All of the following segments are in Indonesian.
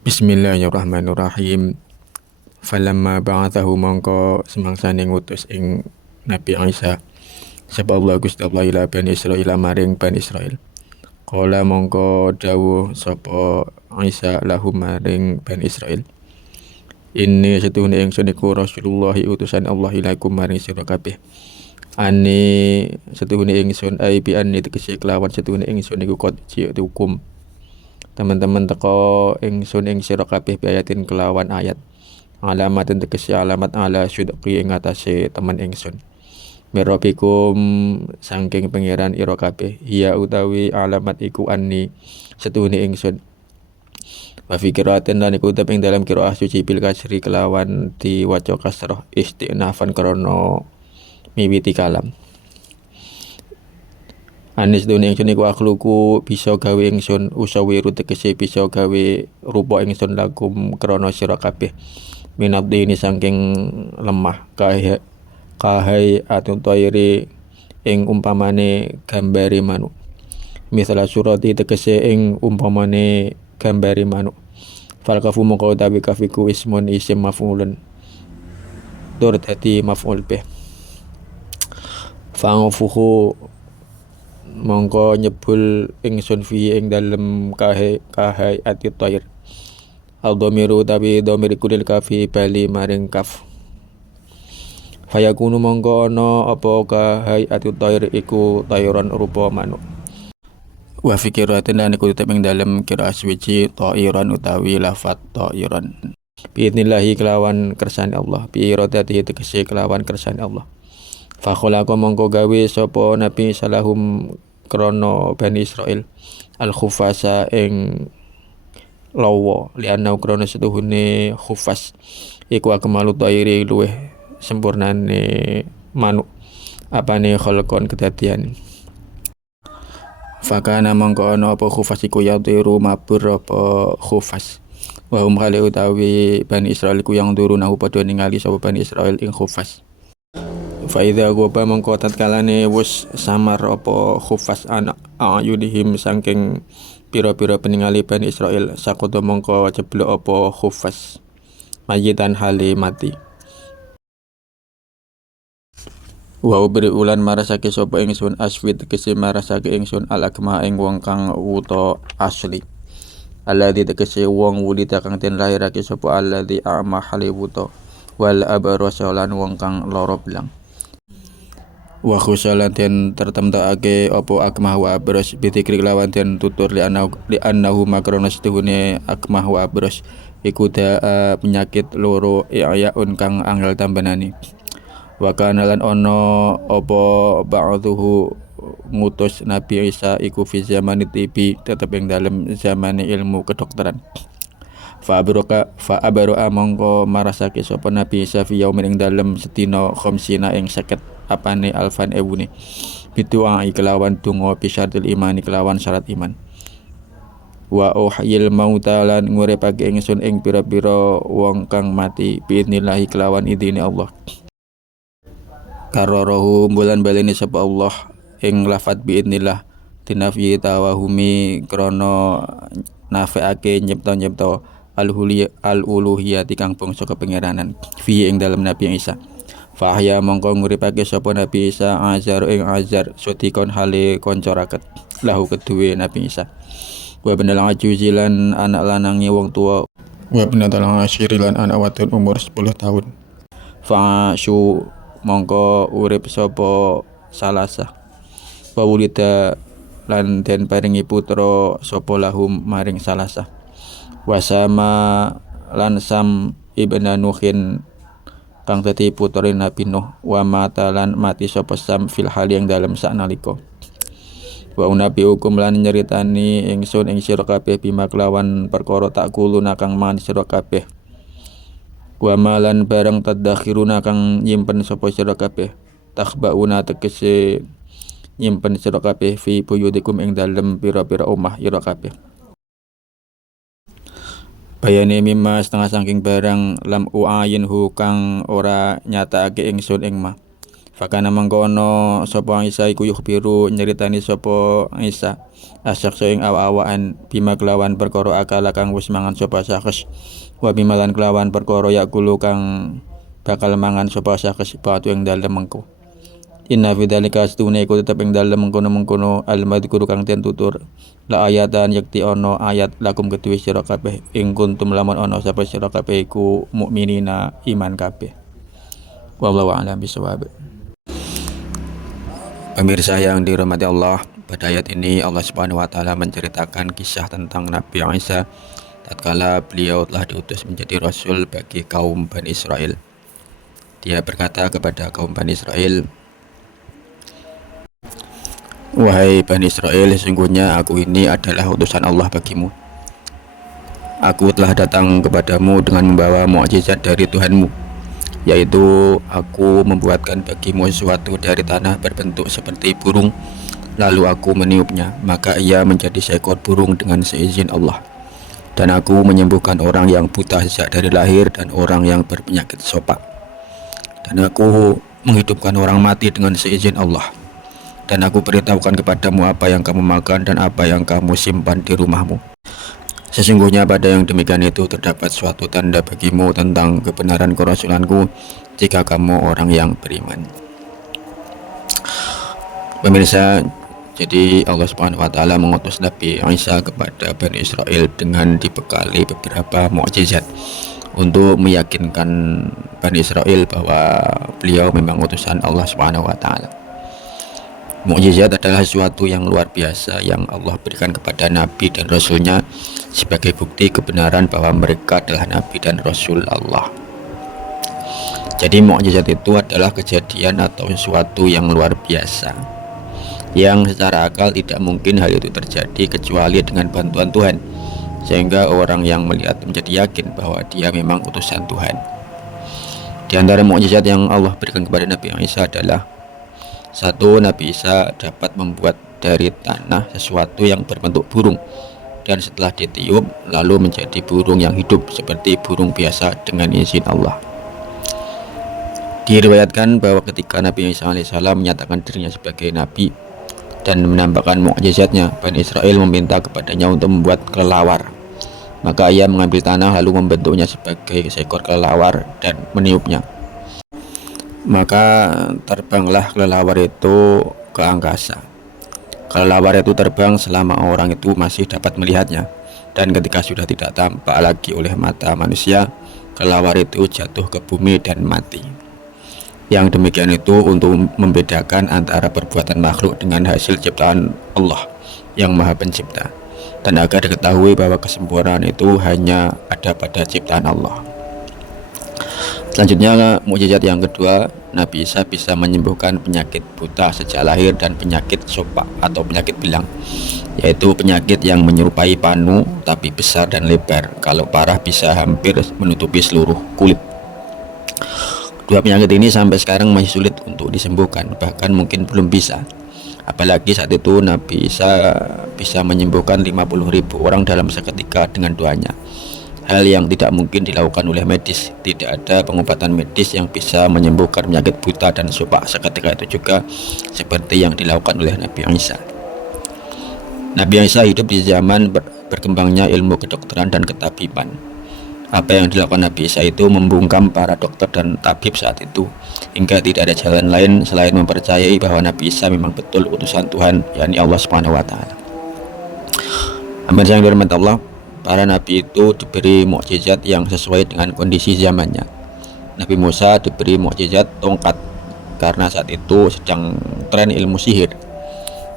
Bismillahirrahmanirrahim. Falamma ba'athahu mongko semangsane ngutus ing Nabi Isa sapa Allah Gusti Allah ila Bani Israil maring Bani Israil. Qala mongko dawuh sapa Isa lahum maring Bani Israil. Inni setuhune ingsun iku Rasulullah utusan Allah ilaikum maring sira kabeh. Ani setuhune ingsun ai bi anni tegese kelawan setuhune ingsun iku qad ji'tukum. Teman-teman teko ingsun ing sira kabeh biayatin kelawan ayat. Alamat tegese alamat ala syudqi ing atase teman ingsun. Mirabikum saking pangeran ira kabeh. Ya utawi alamat iku anni setuhune ingsun. Wa fikiraten lan iku ing dalam qiraah suci bil kasri kelawan diwaca kasrah istinafan krana miwiti kalam. Anis dunia ingsun iku akhluku bisa gawe ingsun usawiru tegese bisa gawe rupa ingsun lakum krana sira kabeh minabdi ini saking lemah kahai atun toiri ing umpamane gambari manuk misalah surati tegese ing umpamane gambari manuk falkafu mongko utawi kafiku ismun isim maf'ulun dur dadi maf'ul bih fa'ufuhu mongko nyebul ingsun fi ing dalem kahai ati thair al-dhamiru tabi dhamir kulil kafi bali maring kaf fayakunu mongko ana apa kahai ati thair iku tayron rupa manuk wa fikiratin lan iku tetep ing dalem kira suci thairan utawi lafat thairan biidnillahi kelawan kersane Allah bi iradatihi tegese kelawan kersane Allah fa khalaqa mongko gawe sapa nabi salahum krono Bani Israil al khufasa ing lawa liana krono setuhune khufas iku akmalu thairi luweh sempurnane manuk apane khalqon kedadian fakana mongko ana apa khufas iku yatiru mabur apa khufas wa hum khali utawi Bani Israil iku yang turunahu padha ningali sapa Bani Israil ing khufas faida goba mongko tatkalane wis samar apa khufas anak ayudihim saking pira-pira peningali Bani Israil sakodo mongko jeblok apa khufas mayitan hale mati wa ubri ulan marasake sapa ingsun aswid tegese marasake ingsun al akma ing wong kang wuta asli alladzi tegese wong wulita kang den lairake sapa alladzi a'ma hale wuta wal abrasalan wong kang lara belang wa khusalan den tertemtakake apa akmah wa abras bitikri lawan den tutur li annahu makrona setuhune akmah wa abras iku penyakit loro yaun kang angel tambanane wa kana lan ana apa ba'dhuhu ngutus Nabi Isa iku fi zaman tibi tetep ing dalem zamane ilmu kedokteran fa abroka mongko marasake sapa Nabi Isa fi yaumin ing dalem sedina khamsina ing 50 apane alfan ewune bitua kelawan donga bisyaratil iman kelawan syarat iman wa uhyil mauta lan nguripake ingsun ing pira-pira wong kang mati biidznillah kelawan idine Allah kararahu bulan baleni sapa Allah ing lafat biidznillah dinafi tawahumi krana nafeake nyipta al-uluhiyati kang bangsa kepengeranan fi ing dalem Nabi Isa Fahya mongko nguripake sapa Nabi Isa azar ing azar sutikon hale kanca raket lahu keduwe Nabi Isa wa benalang ajuzilan anak lanange wong tua wa benalang asyirilan anak wadon umur 10 tahun fa su mongko urip sapa salasa wa wulida lan den paringi putra sapa lahum maring salasa wasama lan sam ibnu nuhin kang dadi putere Nabi Nuh wa matalan mati sapa sam fil hal yang dalam saknalika wa unabi hukum lan nyeritani ingsun ing sira kabeh bima kelawan perkara takuluna kang mangan sira kabeh wa malan barang tadakhiruna kang nyimpen sapa sira kabeh takhbauna tegese nyimpen sira kabeh fi buyutikum ing dalem pira-pira omah ira kabeh bayane mimma setengah saking barang lam uayin hu kang ora nyatakake ingsun ing ma Fakana mangkono sapa Isa iku yukhbiru nyeritani sapa Isa asyaksa ing awa-awaan bima kelawan perkara akala kang wis mangan sapa syakhs wa bima lan kelawan perkara yakulu kang bakal mangan sapa syakhs batu ing dalem mengko. Inna fi dzalika astune iku tetep ing dalem mengkono-mengkono al-madhkuru kang den tutur la ayatan yakti ono ayat lakum kedue sira kabeh ing kuntum lamun ono sapa sira kabeh iku mukminina iman kabeh. Wallahu a'lam bishawab. Pemirsa yang dirahmati Allah, pada ayat ini Allah Subhanahu wa taala menceritakan kisah tentang Nabi Isa tatkala beliau telah diutus menjadi rasul bagi kaum Bani Israel. Dia berkata kepada kaum Bani Israel, "Wahai Bani Israel, sesungguhnya aku ini adalah utusan Allah bagimu. Aku telah datang kepadamu dengan membawa mukjizat dari Tuhanmu, yaitu aku membuatkan bagimu sesuatu dari tanah berbentuk seperti burung, lalu aku meniupnya, maka ia menjadi seekor burung dengan seizin Allah. Dan aku menyembuhkan orang yang buta sejak dari lahir dan orang yang berpenyakit sopak. Dan aku menghidupkan orang mati dengan seizin Allah. Dan aku beritahukan kepadamu apa yang kamu makan dan apa yang kamu simpan di rumahmu. Sesungguhnya pada yang demikian itu terdapat suatu tanda bagimu tentang kebenaran kerasulanku jika kamu orang yang beriman." Pemirsa, jadi Allah Subhanahu wa taala mengutus Nabi Isa kepada Bani Israel dengan dibekali beberapa mukjizat untuk meyakinkan Bani Israel bahwa beliau memang utusan Allah Subhanahu wa taala. Mukjizat adalah sesuatu yang luar biasa yang Allah berikan kepada Nabi dan Rasulnya sebagai bukti kebenaran bahwa mereka adalah Nabi dan Rasul Allah. Jadi mukjizat itu adalah kejadian atau sesuatu yang luar biasa yang secara akal tidak mungkin hal itu terjadi kecuali dengan bantuan Tuhan, sehingga orang yang melihat menjadi yakin bahwa dia memang utusan Tuhan. Di antara mukjizat yang Allah berikan kepada Nabi Isa adalah: satu, Nabi Isa dapat membuat dari tanah sesuatu yang berbentuk burung dan setelah ditiup lalu menjadi burung yang hidup seperti burung biasa dengan izin Allah. Diriwayatkan bahwa ketika Nabi Isa alaihissalam menyatakan dirinya sebagai Nabi dan menambahkan mukjizatnya, Bani Israel meminta kepadanya untuk membuat kelelawar. Maka ia mengambil tanah lalu membentuknya sebagai seekor kelelawar dan meniupnya. Maka terbanglah kelelawar itu ke angkasa. Kelelawar itu terbang selama orang itu masih dapat melihatnya, dan ketika sudah tidak tampak lagi oleh mata manusia, kelelawar itu jatuh ke bumi dan mati. Yang demikian itu untuk membedakan antara perbuatan makhluk dengan hasil ciptaan Allah yang Maha Pencipta, dan agar diketahui bahwa kesempurnaan itu hanya ada pada ciptaan Allah. Selanjutnya, mukjizat yang kedua, Nabi Isa bisa menyembuhkan penyakit buta sejak lahir dan penyakit sopak atau penyakit bilang, yaitu penyakit yang menyerupai panu tapi besar dan lebar, kalau parah bisa hampir menutupi seluruh kulit. Dua penyakit ini sampai sekarang masih sulit untuk disembuhkan, bahkan mungkin belum bisa. Apalagi saat itu Nabi Isa bisa menyembuhkan 50.000 orang dalam seketika dengan doanya. Hal yang tidak mungkin dilakukan oleh medis. Tidak ada pengobatan medis yang bisa menyembuhkan penyakit buta dan sopak seketika itu juga seperti yang dilakukan oleh Nabi Isa. Nabi Isa hidup di zaman berkembangnya ilmu kedokteran dan ketabiban. Apa yang dilakukan Nabi Isa itu membungkam para dokter dan tabib saat itu, hingga tidak ada jalan lain selain mempercayai bahwa Nabi Isa memang betul utusan Tuhan, yakni Allah Subhanahu wa taala. Amin yang dirahmati Allah, para nabi itu diberi mukjizat yang sesuai dengan kondisi zamannya. Nabi Musa diberi mukjizat tongkat karena saat itu sedang tren ilmu sihir.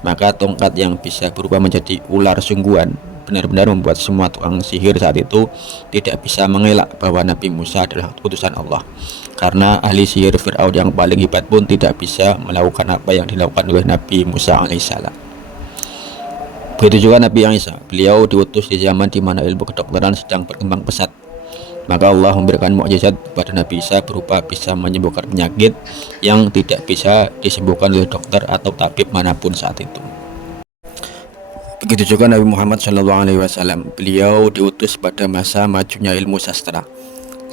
Maka tongkat yang bisa berubah menjadi ular sungguhan benar-benar membuat semua tukang sihir saat itu tidak bisa mengelak bahwa Nabi Musa adalah utusan Allah. Karena ahli sihir Fir'aun yang paling hebat pun tidak bisa melakukan apa yang dilakukan oleh Nabi Musa alaihissalam. Begitu juga Nabi Isa, beliau diutus di zaman di mana ilmu kedokteran sedang berkembang pesat. Maka Allah memberikan mukjizat kepada Nabi Isa berupa bisa menyembuhkan penyakit yang tidak bisa disembuhkan oleh dokter atau tabib manapun saat itu. Begitu juga Nabi Muhammad SAW, beliau diutus pada masa majunya ilmu sastra,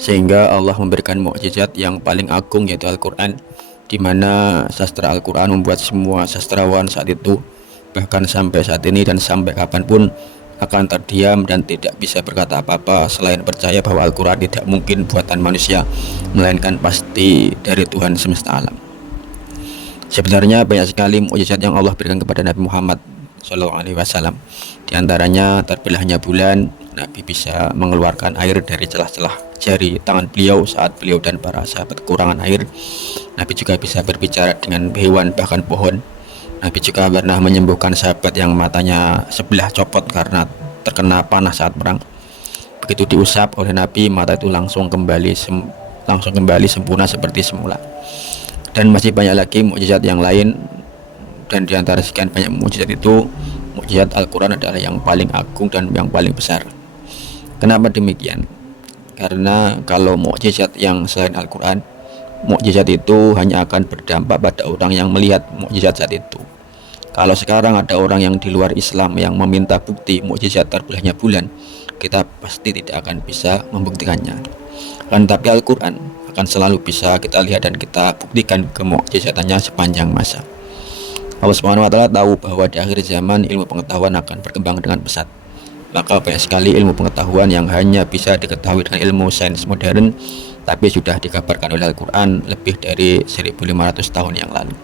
sehingga Allah memberikan mukjizat yang paling agung yaitu Al-Quran di mana sastra Al-Quran membuat semua sastrawan saat itu, bahkan sampai saat ini dan sampai kapanpun, akan terdiam dan tidak bisa berkata apa-apa selain percaya bahwa Al-Quran tidak mungkin buatan manusia, melainkan pasti dari Tuhan semesta alam. Sebenarnya banyak sekali mukjizat yang Allah berikan kepada Nabi Muhammad SAW. Di antaranya terbelahnya bulan, Nabi bisa mengeluarkan air dari celah-celah jari tangan beliau saat beliau dan para sahabat kekurangan air. Nabi juga bisa berbicara dengan hewan bahkan pohon. Nabi juga pernah menyembuhkan sahabat yang matanya sebelah copot karena terkena panah saat perang. Begitu diusap oleh Nabi, mata itu langsung kembali sempurna seperti semula. Dan masih banyak lagi mukjizat yang lain, dan di antara sekian banyak mukjizat itu, mukjizat Al-Quran adalah yang paling agung dan yang paling besar. Kenapa demikian? Karena kalau mukjizat yang selain Al-Quran, mukjizat itu hanya akan berdampak pada orang yang melihat mukjizat saat itu. Kalau sekarang ada orang yang di luar Islam yang meminta bukti mukjizat terbelahnya bulan, kita pasti tidak akan bisa membuktikannya. Tapi Al-Quran akan selalu bisa kita lihat dan kita buktikan kemukjizatannya sepanjang masa. Allah Subhanahu wa Ta'ala tahu bahwa di akhir zaman ilmu pengetahuan akan berkembang dengan pesat. Maka banyak sekali ilmu pengetahuan yang hanya bisa diketahui dengan ilmu sains modern, tapi sudah dikabarkan oleh Al-Quran lebih dari 1500 tahun yang lalu.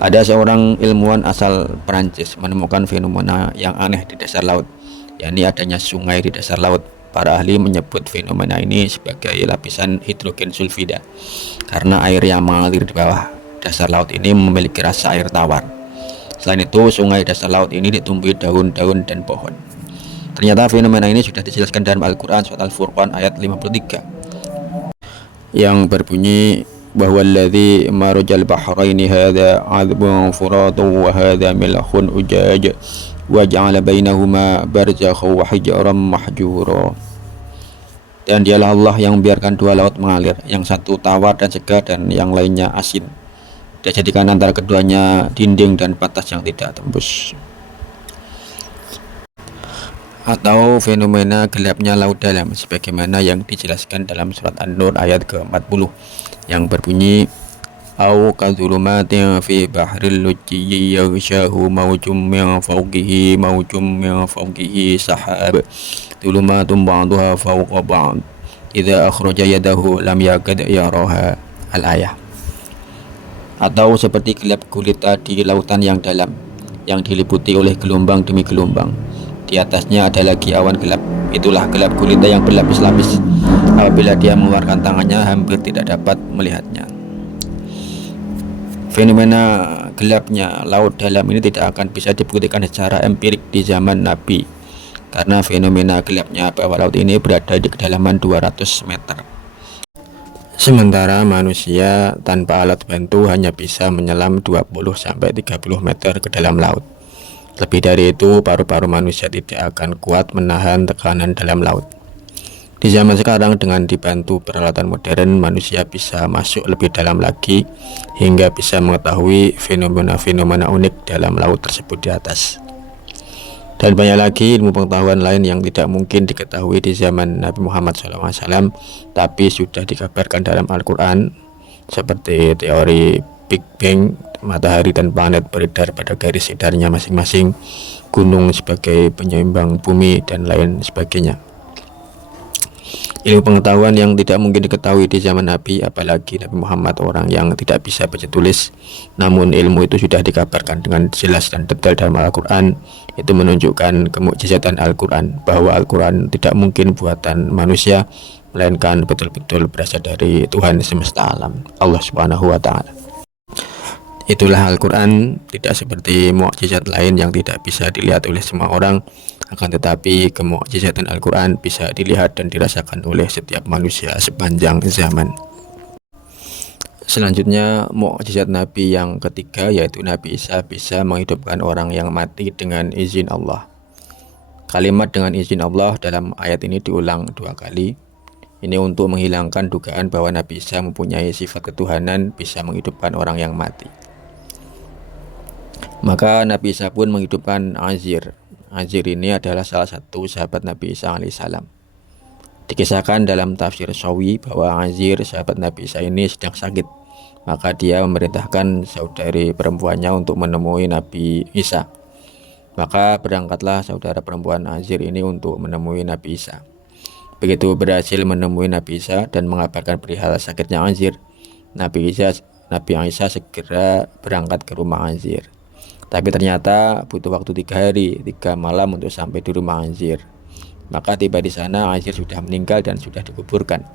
Ada seorang ilmuwan asal Perancis menemukan fenomena yang aneh di dasar laut, yakni adanya sungai di dasar laut. Para ahli menyebut fenomena ini sebagai lapisan hidrogen sulfida, karena air yang mengalir di bawah dasar laut ini memiliki rasa air tawar. Selain itu, sungai dasar laut ini ditumbuhi daun-daun dan pohon. Ternyata fenomena ini sudah dijelaskan dalam Al-Quran surat Al-Furqan ayat 53 yang berbunyi bahwa alladzi marajal bahraini hadza 'adbun furatun wa hadza milhun ujaj wa ja'ala bainahuma barzakhan wa hijran mahjura. Dan dialah Allah yang membiarkan dua laut mengalir, yang satu tawar dan segar dan yang lainnya asin. Dia jadikan antara keduanya dinding dan batas yang tidak tembus. Atau fenomena gelapnya laut dalam, sebagaimana yang dijelaskan dalam surat An-Nur ayat ke-40 yang berbunyi au kadzulumatin fi bahril lujji yaghshahu mawjum min fawqihi sahab dzulumatun ba'daha fawqa ba'd idza akhraja yadahu lam yakad yaraha al-ayah. Atau seperti gelap gulita di lautan yang dalam yang diliputi oleh gelombang demi gelombang. Di atasnya ada lagi awan gelap. Itulah gelap gulita yang berlapis-lapis. Apabila dia mengeluarkan tangannya, hampir tidak dapat melihatnya. Fenomena gelapnya laut dalam ini tidak akan bisa dibuktikan secara empirik di zaman Nabi, karena fenomena gelapnya bawah laut ini berada di kedalaman 200 meter. Sementara manusia tanpa alat bantu hanya bisa menyelam 20-30 meter ke dalam laut. Lebih dari itu, paru-paru manusia tidak akan kuat menahan tekanan dalam laut. Di zaman sekarang, dengan dibantu peralatan modern, manusia bisa masuk lebih dalam lagi hingga bisa mengetahui fenomena-fenomena unik dalam laut tersebut di atas. Dan banyak lagi ilmu pengetahuan lain yang tidak mungkin diketahui di zaman Nabi Muhammad SAW, tapi sudah dikabarkan dalam Al-Quran, seperti teori Big Bang, matahari dan planet beredar pada garis edarnya masing-masing, gunung sebagai penyeimbang bumi, dan lain sebagainya. Ilmu pengetahuan yang tidak mungkin diketahui di zaman Nabi, apalagi Nabi Muhammad, orang yang tidak bisa baca tulis, namun ilmu itu sudah dikabarkan dengan jelas dan detail dalam Al-Quran. Itu menunjukkan kemukjizatan Al-Quran, bahwa Al-Quran tidak mukmin buatan manusia, melainkan betul-betul berasal dari Tuhan semesta alam, Allah Subhanahu wa Ta'ala. Itulah Al-Quran, tidak seperti mukjizat lain yang tidak bisa dilihat oleh semua orang, akan tetapi kemukjizatan Al-Quran bisa dilihat dan dirasakan oleh setiap manusia sepanjang zaman. Selanjutnya, mukjizat Nabi yang ketiga, yaitu Nabi Isa bisa menghidupkan orang yang mati dengan izin Allah. Kalimat dengan izin Allah dalam ayat ini diulang 2 kali. Ini untuk menghilangkan dugaan bahwa Nabi Isa mempunyai sifat ketuhanan, bisa menghidupkan orang yang mati. Maka Nabi Isa pun menghidupkan Azir. Azir ini adalah salah satu sahabat Nabi Isa alaihissalam. Dikisahkan dalam tafsir Sawi bahwa Azir, sahabat Nabi Isa ini, sedang sakit. Maka dia memerintahkan saudari perempuannya untuk menemui Nabi Isa. Maka berangkatlah saudara perempuan Azir ini untuk menemui Nabi Isa. Begitu berhasil menemui Nabi Isa dan mengabarkan perihal sakitnya Azir, Nabi Isa segera berangkat ke rumah Azir. Tapi ternyata butuh waktu 3 hari 3 malam untuk sampai di rumah Azir. Maka tiba di sana Azir sudah meninggal dan sudah dikuburkan.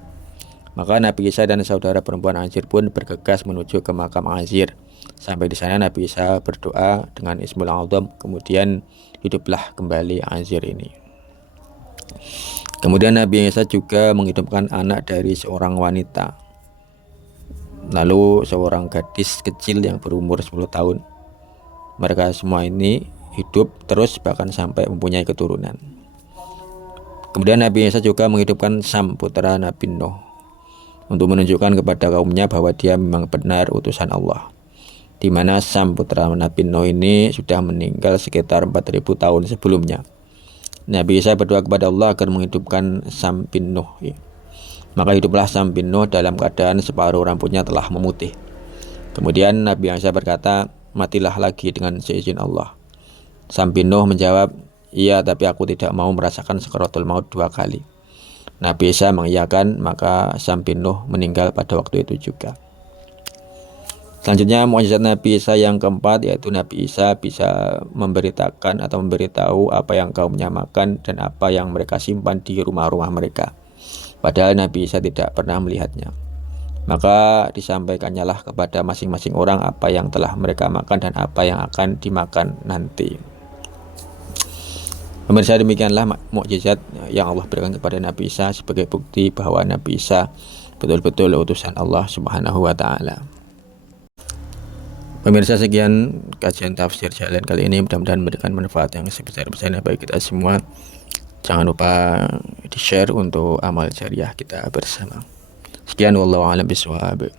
Maka Nabi Isa dan saudara perempuan Azir pun bergegas menuju ke makam Azir. Sampai di sana Nabi Isa berdoa dengan Ismul A'zam, kemudian hiduplah kembali Azir ini. Kemudian Nabi Isa juga menghidupkan anak dari seorang wanita. Lalu seorang gadis kecil yang berumur 10 tahun. Mereka semua ini hidup terus bahkan sampai mempunyai keturunan. Kemudian Nabi Isa juga menghidupkan Sam, putra Nabi Nuh, untuk menunjukkan kepada kaumnya bahwa dia memang benar utusan Allah. Di mana Sam, putra Nabi Nuh ini sudah meninggal sekitar 4000 tahun sebelumnya. Nabi Isa berdoa kepada Allah agar menghidupkan Sam bin Nuh. Maka hiduplah Sam bin Nuh dalam keadaan separuh rambutnya telah memutih. Kemudian Nabi Isa berkata, matilah lagi dengan seizin Allah. Sam bin Nuh menjawab, iya, tapi aku tidak mau merasakan sakaratul maut 2 kali. Nabi Isa mengiyakan, maka Sam bin Nuh meninggal pada waktu itu juga. Selanjutnya mukjizat Nabi Isa yang keempat, yaitu Nabi Isa bisa memberitakan atau memberitahu apa yang kaumnya makan dan apa yang mereka simpan di rumah-rumah mereka. Padahal Nabi Isa tidak pernah melihatnya. Maka disampaikannya lah kepada masing-masing orang apa yang telah mereka makan dan apa yang akan dimakan nanti. Pemirsa, demikianlah mukjizat yang Allah berikan kepada Nabi Isa sebagai bukti bahwa Nabi Isa betul-betul utusan Allah Subhanahu wa taala. Pemirsa, sekian kajian tafsir Jalalain kali ini, mudah-mudahan memberikan manfaat yang sebesar-besarnya bagi kita semua. Jangan lupa di-share untuk amal jariah kita bersama. Sekian, wallahu a'lam bishawab.